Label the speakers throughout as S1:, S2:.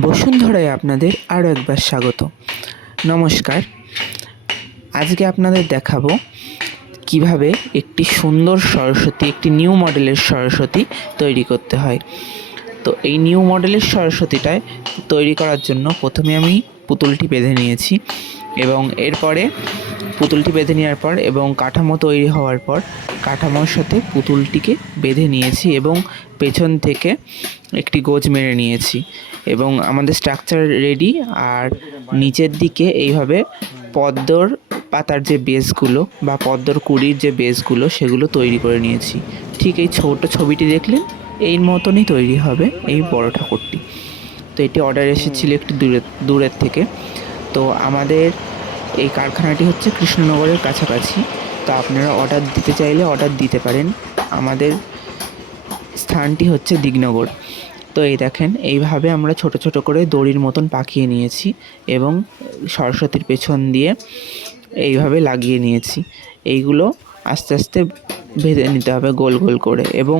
S1: বসুন্ধরায় আপনাদের আরও একবার স্বাগত। নমস্কার। আজকে আপনাদের দেখাবো কীভাবে একটি সুন্দর সরস্বতী, একটি নিউ মডেলের সরস্বতী তৈরি করতে হয়। তো এই নিউ মডেলের সরস্বতীটায় তৈরি করার জন্য প্রথমে আমি পুতুলটি বেঁধে নিয়েছি এবং এরপরে পুতুলটি বেঁধে নেওয়ার পর এবং কাঠামো তৈরি হওয়ার পর কাঠামোর সাথে পুতুলটিকে বেঁধে নিয়েছি এবং পেছন থেকে একটি গোজ মেরে নিয়েছি এবং আমাদের স্ট্রাকচার রেডি আর নিচের দিকে এইভাবে পদ্মর পাতার যে বেসগুলো বা পদ্মর কুড়ির যে বেসগুলো সেগুলো তৈরি করে নিয়েছি। ঠিক এই ছোট ছবিটি দেখলেন এই মতনই তৈরি হবে এই বড় ঠাকুরটি। তো এটি অর্ডার এসেছিল একটু দূরে, দূরের থেকে। তো আমাদের এই কারখানাটি হচ্ছে কৃষ্ণনগরের কাছাকাছি। তো আপনারা অর্ডার দিতে চাইলে অর্ডার দিতে পারেন। আমাদের স্থানটি হচ্ছে দিগনগর। তো এই দেখেন, এইভাবে আমরা ছোট ছোট করে দড়ির মতন পাকিয়ে নিয়েছি এবং সরস্বতীর পেছন দিয়ে এইভাবে লাগিয়ে নিয়েছি। এইগুলো আস্তে আস্তে বেঁধে নিতে হবে গোল গোল করে এবং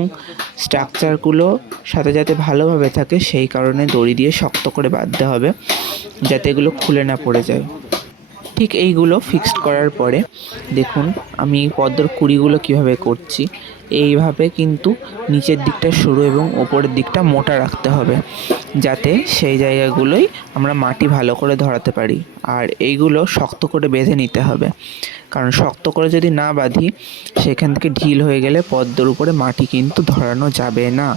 S1: স্ট্রাকচারগুলো সাথে যাতে ভালোভাবে থাকে, সেই কারণে দড়ি দিয়ে শক্ত করে বাঁধতে হবে, যাতে এগুলো খুলে না পড়ে যায়। ঠিক এইগুলো ফিক্সড করার পরে দেখুন আমি পদ্মর কুড়িগুলো কীভাবে করছি। এইভাবে কিন্তু নিচের দিকটা সরু এবং ওপরের দিকটা মোটা রাখতে হবে, যাতে সেই জায়গাগুলোই আমরা মাটি ভালো করে ধরাতে পারি। আর এইগুলো শক্ত করে বেঁধে নিতে হবে, কারণ শক্ত করে যদি না বাঁধি, সেখান থেকে ঢিল হয়ে গেলে পদ্মর উপরে মাটি কিন্তু ধরানো যাবে না।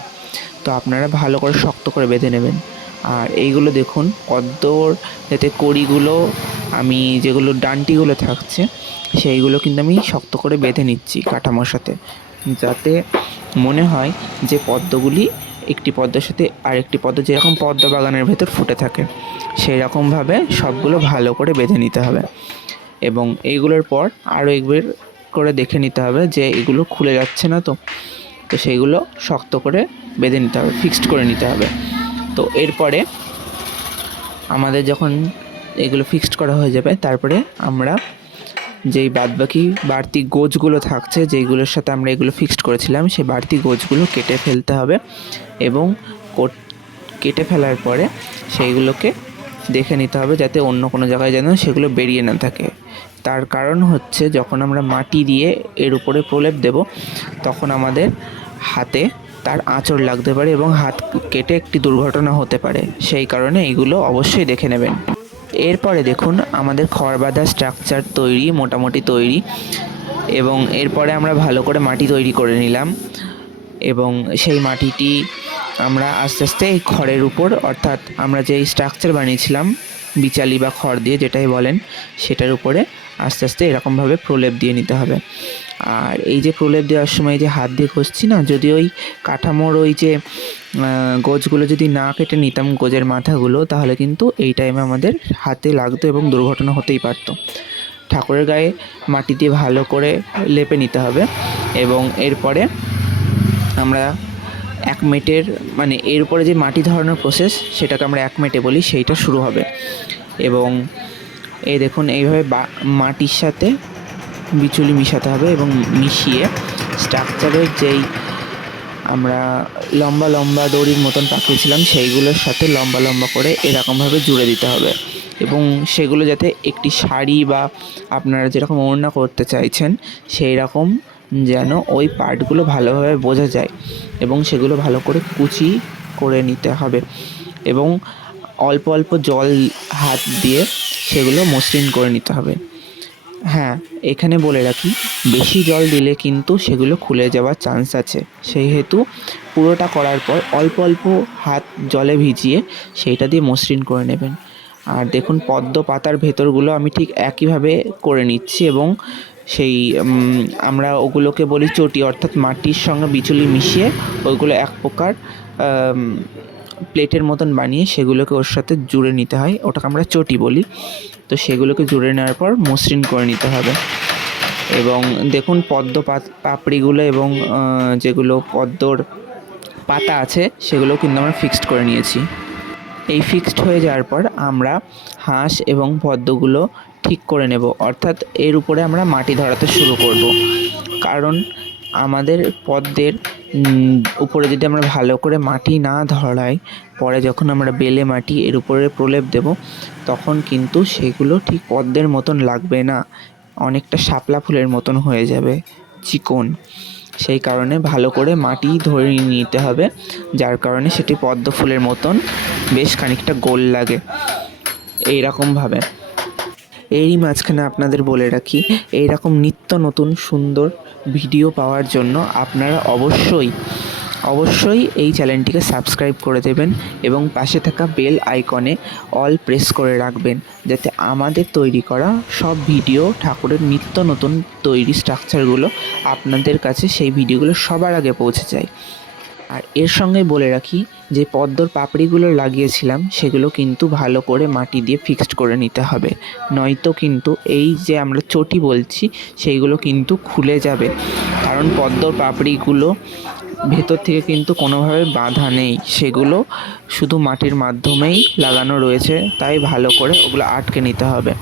S1: তো আপনারা ভালো করে শক্ত করে বেঁধে নেবেন। আর এইগুলো দেখুন পদ্মর যাতে কড়িগুলো, আমি যেগুলো ডান্টিগুলো থাকছে, সেইগুলো কিন্তু আমি শক্ত করে বেঁধে নিচ্ছি কাঠামোর সাথে, যাতে মনে হয় যে পদ্মগুলি একটি পদ্মের সাথে আরেকটি পদ্ম, যেরকম পদ্ম বাগানের ভেতর ফুটে থাকে সেই রকমভাবে সবগুলো ভালো করে বেঁধে নিতে হবে। এবং এইগুলোর পর আরও একবার করে দেখে নিতে হবে যে এগুলো খুলে যাচ্ছে না তো তো সেইগুলো শক্ত করে বেঁধে নিতে হবে, ফিক্সড করে নিতে হবে। তো এরপরে আমাদের যখন এগুলো ফিক্সড করা হয়ে যাবে, তারপরে আমরা যেই বাদবাকি বাড়তি গোছগুলো থাকছে, যেইগুলোর সাথে আমরা এগুলো ফিক্সড করেছিলাম, সেই বাড়তি গোছগুলো কেটে ফেলতে হবে এবং কেটে ফেলার পরে সেইগুলোকে দেখে নিতে হবে যাতে অন্য কোনো জায়গায় যেন সেগুলো বেরিয়ে না থাকে। তার কারণ হচ্ছে যখন আমরা মাটি দিয়ে এর উপরে প্রলেপ দেব, তখন আমাদের হাতে তার আঁচড় লাগতে পারে এবং হাত কেটে একটি দুর্ঘটনা হতে পারে। সেই কারণে এইগুলো অবশ্যই দেখে নেবেন। এরপরে দেখুন, আমাদের খড় বাঁধা স্ট্রাকচার তৈরি, মোটামুটি তৈরি এবং এরপরে আমরা ভালো করে মাটি তৈরি করে নিলাম এবং সেই মাটিটি আমরা আস্তে আস্তে এই খড়ের উপর, অর্থাৎ আমরা যেই স্ট্রাকচার বানিয়েছিলাম, বিচালি বা খড় দিয়ে যেটাই বলেন, সেটার উপরে আস্তে আস্তে এরকমভাবে প্রলেপ দিয়ে নিতে হবে। আর এই যে প্রলেপ দেওয়ার সময় যে হাত দিয়ে ঘষছি না যদি ওই কাঠামোর ওই যে আহ, গোছগুলো যদি না কেটে নিতাম গোজের মাথাগুলো তাহলে কিন্তু এই টাইমে আমাদের হাতে লাগতো এবং দুর্ঘটনা হতেই পারতো। ঠাকুরের গায়ে মাটি দিয়ে ভালো করে লেপে নিতে হবে এবং এরপরে আমরা এক মেটের মানে এর উপরে যে মাটি ধরানোর প্রসেস সেটাকে আমরা এক মেটে বলি সেইটা শুরু হবে। এবং এই দেখুন এইভাবে মাটির সাথে বিচুলি মিশাতে হবে এবং মিশিয়ে স্ট্রাকচারের যেই আমরা লম্বা লম্বা দড়ির মতন পাকিয়েছিলাম, সেইগুলোর সাথে লম্বা লম্বা করে এরকমভাবে জুড়ে দিতে হবে এবং সেগুলো যাতে একটি শাড়ি বা আপনারা যেরকম ওড়না করতে চাইছেন সেই রকম যেন ওই পার্টগুলো ভালোভাবে বোঝা যায় এবং সেগুলো ভালো করে কুচি করে নিতে হবে এবং অল্প অল্প জল হাত দিয়ে সেগুলো মসৃণ করে নিতে হবে। হ্যাঁ এখানে বলে রাখি, বেশি জল দিলে কিন্তু সেগুলো খুলে যাওয়ার চান্স আছে। সেই হেতু পুরোটা করার পর অল্প অল্প হাত জলে ভিজিয়ে সেইটা দিয়ে মসৃণ করে নেবেন। আর দেখুন, পদ্ম পাতার ভেতরগুলো আমি ঠিক একইভাবে করে নিচ্ছি এবং সেই আমরা ওগুলোকে বলি চটি, অর্থাৎ মাটির সঙ্গে বিচুলি মিশিয়ে ওইগুলো এক প্রকার প্লেটের মতন বানিয়ে সেগুলোকে ওর সাথে জুড়ে নিতে হয়। ওটাকে আমরা চটি বলি। তো সেগুলোকে জুড়ে নেওয়ার পর মসৃণ করে নিতে হবে। এবং দেখুন পদ্ম পাপড়িগুলো এবং যেগুলো পদ্মর পাতা আছে, সেগুলো কিন্তু আমরা ফিক্সড করে নিয়েছি। এই ফিক্সড হয়ে যাওয়ার পর আমরা হাঁস এবং পদ্মগুলো ঠিক করে নেব। অর্থাৎ এর উপরে আমরা মাটি ধরাতে শুরু করব। কারণ আমাদের পদ্মের উপরে যদি আমরা ভালো করে মাটি না ধরাই, পরে যখন আমরা বেলে মাটি, এর উপরে প্রলেপ দেব তখন কিন্তু সেগুলো ঠিক পদ্মের মতন লাগবে না। অনেকটা শাপলা ফুলের মতন হয়ে যাবে, চিকন। সেই কারণে ভালো করে মাটি ধরে নিতে হবে, যার কারণে সেটি পদ্ম ফুলের মতন বেশ খানিকটা গোল লাগে এই এইরকমভাবে। এরই মাঝখানে আপনাদের বলে রাখি, এইরকম নিত্য নতুন সুন্দর ভিডিও পাওয়ার জন্য আপনারা অবশ্যই অবশ্যই এই চ্যানেলটিকে সাবস্ক্রাইব করে দেবেন এবং পাশে থাকা বেল আইকনে অল প্রেস করে রাখবেন যাতে আমাদের তৈরি করা সব ভিডিও, ঠাকুরের নিত্য নতুন তৈরি স্ট্রাকচারগুলো আপনাদের কাছে সেই ভিডিওগুলো সবার আগে পৌঁছে যায়। আর এর সঙ্গে বলে রাখি যে পদ্মর পাপড়িগুলো লাগিয়েছিলাম, সেগুলো কিন্তু ভালো করে মাটি দিয়ে ফিক্সড করে নিতে হবে। নয়তো কিন্তু এই যে আমরা চটি বলছি সেইগুলো কিন্তু খুলে যাবে। কারণ পদ্মর পাপড়িগুলো ভেতর থেকে কিন্তু কোনোভাবে বাধা নেই। সেগুলো শুধু মাটির মাধ্যমেই লাগানো রয়েছে, তাই ভালো করে ওগুলো আটকে নিতে হবে।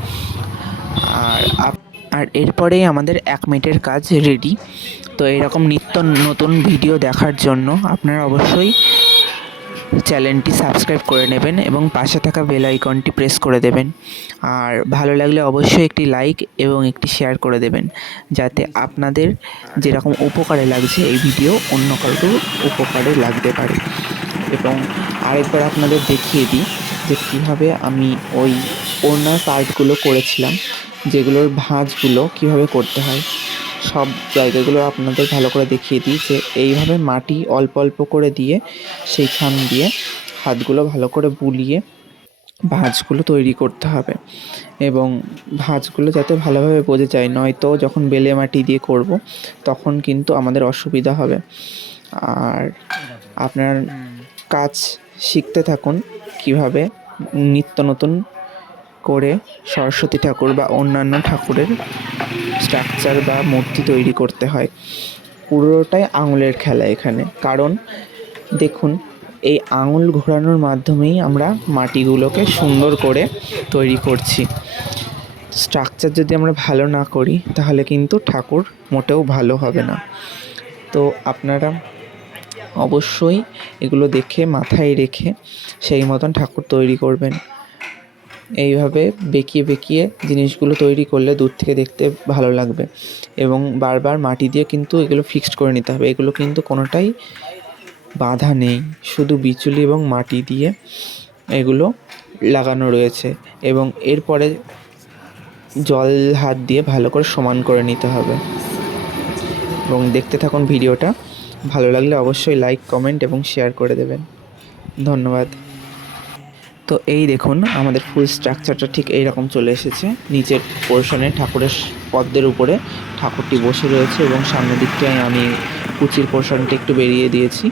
S1: আর আর এরপরেই আমাদের এক মিনিটের কাজ রেডি। তো এরকম নিত্য নতুন ভিডিও দেখার জন্য আপনারা অবশ্যই চ্যানেলটি সাবস্ক্রাইব করে নেবেন এবং পাশে থাকা বেল আইকনটি প্রেস করে দেবেন। আর ভালো লাগলে অবশ্যই একটি লাইক এবং একটি শেয়ার করে দেবেন, যাতে আপনাদের যেরকম উপকারে লাগছে এই ভিডিও অন্য কাউকেও উপকারে লাগতে পারে। এবং আরেকবার আপনাদের দেখিয়ে দিই যে কীভাবে আমি ওই ওড়নার পার্টগুলো করেছিলাম, যেগুলোর ভাঁজগুলো কীভাবে করতে হয়। সব জায়গাগুলো আপনাদের ভালো করে দেখিয়ে দিই যে এইভাবে মাটি অল্প অল্প করে দিয়ে সেইখান দিয়ে হাতগুলো ভালো করে বুলিয়ে ভাঁজগুলো তৈরি করতে হবে। এবং ভাঁজগুলো যাতে ভালোভাবে বোঝা যায়, নয়তো যখন বেলে মাটি দিয়ে করব, তখন কিন্তু আমাদের অসুবিধা হবে। আর আপনার কাজ শিখতে থাকুন কীভাবে নিত্য নতুন করে সরস্বতী ঠাকুর বা অন্যান্য ঠাকুরের স্ট্রাকচার বা মূর্তি তৈরি করতে হয়। পুরোটাই আঙুলের খেলা এখানে। কারণ দেখুন, এই আঙুল ঘোরানোর মাধ্যমেই আমরা মাটিগুলোকে সুন্দর করে তৈরি করছি। স্ট্রাকচার যদি আমরা ভালো না করি, তাহলে কিন্তু ঠাকুর মোটেও ভালো হবে না। তো আপনারা অবশ্যই এগুলো দেখে মাথায় রেখে সেই মতন ঠাকুর তৈরি করবেন। এইভাবে বেঁকিয়ে বেঁকিয়ে জিনিসগুলো তৈরি করলে দূর থেকে দেখতে ভালো লাগবে। এবং বারবার মাটি দিয়ে কিন্তু এগুলো ফিক্সড করে নিতে হবে। এগুলো কিন্তু কোনোটাই বাধা নেই। শুধু বিচুলি এবং মাটি দিয়ে এগুলো লাগানো রয়েছে। এবং এরপরে জল হাত দিয়ে ভালো করে সমান করে নিতে হবে। এবং দেখতে থাকুন ভিডিওটা। ভালো লাগলে অবশ্যই লাইক কমেন্ট এবং শেয়ার করে দেবেন। ধন্যবাদ। তো এই দেখুন, আমাদের ফুল স্ট্রাকচারটা ঠিক এই রকম চলে এসেছে। নিচের পোর্শনে ঠাকুরের পদ্মের উপরে ঠাকুরটি বসে রয়েছে এবং সামনের দিকটায় আমি কুচির পোর্শনটা একটু বেরিয়ে দিয়েছি।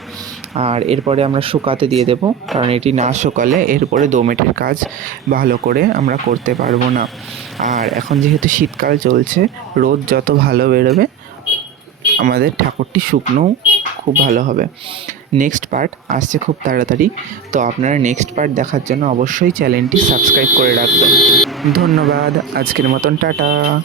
S1: আর এরপরে আমরা শুকাতে দিয়ে দেবো, কারণ এটি না শুকালে এরপরে দোমেটের কাজ ভালো করে আমরা করতে পারব না। আর এখন যেহেতু শীতকাল চলছে, রোদ যত ভালো বেরোবে, আমাদের ঠাকুরটি শুকনোও খুব ভালো হবে। নেক্সট পার্ট আসছে খুব তাড়াতাড়ি। তো আপনারা নেক্সট পার্ট দেখার জন্য অবশ্যই চ্যানেলটি সাবস্ক্রাইব করে রাখবেন। ধন্যবাদ। আজকের মতন টাটা।